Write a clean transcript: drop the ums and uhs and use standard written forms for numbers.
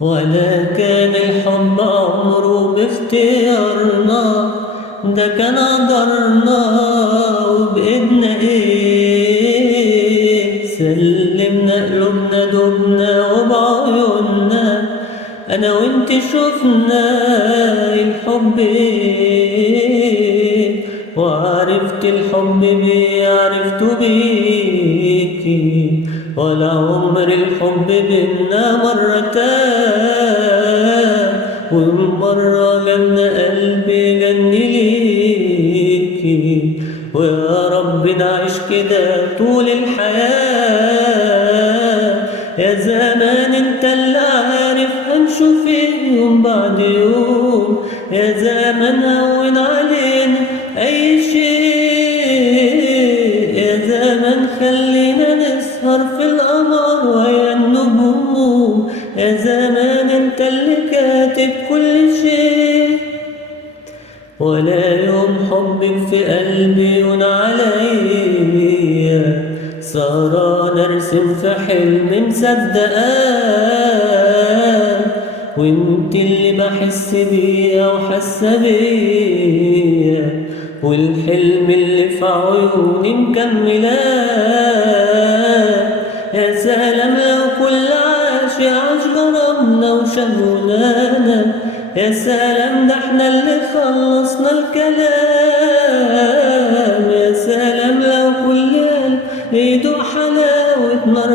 ولا كان الحب عمره باختيارنا، ده كان قدرنا وبإيدنا ايه. سلمنا قلوبنا دبنا وبعيوننا، انا وانت شفنا الحب ايه. وعرفت الحب بيه عرفته بيكي، ولا عمر الحب بينا مرة تاه. ومرة جنة قلبي جن ليكي، ويا رب نعيش كده طول الحياة. يا زمان انت اللي عارف هنشوف ايه يوم بعد يوم، يا زمان هون علينا اي شيء. يا زمان خلينا نسهر في القمر ويا النجوم، يا زمان انت اللي كاتب كل شيء. ولا يوم حبك في قلبي يهون عليا، سهران ارسم في حلم مصدقاه. وانت اللي بحس بيا وحاسه بيا، والحلم اللي في عيوني مكملاه. يا سلام لو كل عاشق عاش غرامنا وشغلنا، يا سلام ده احنا اللي خلصنا الكلام. يا سلام لو كل قلب يدوق حلاوة نار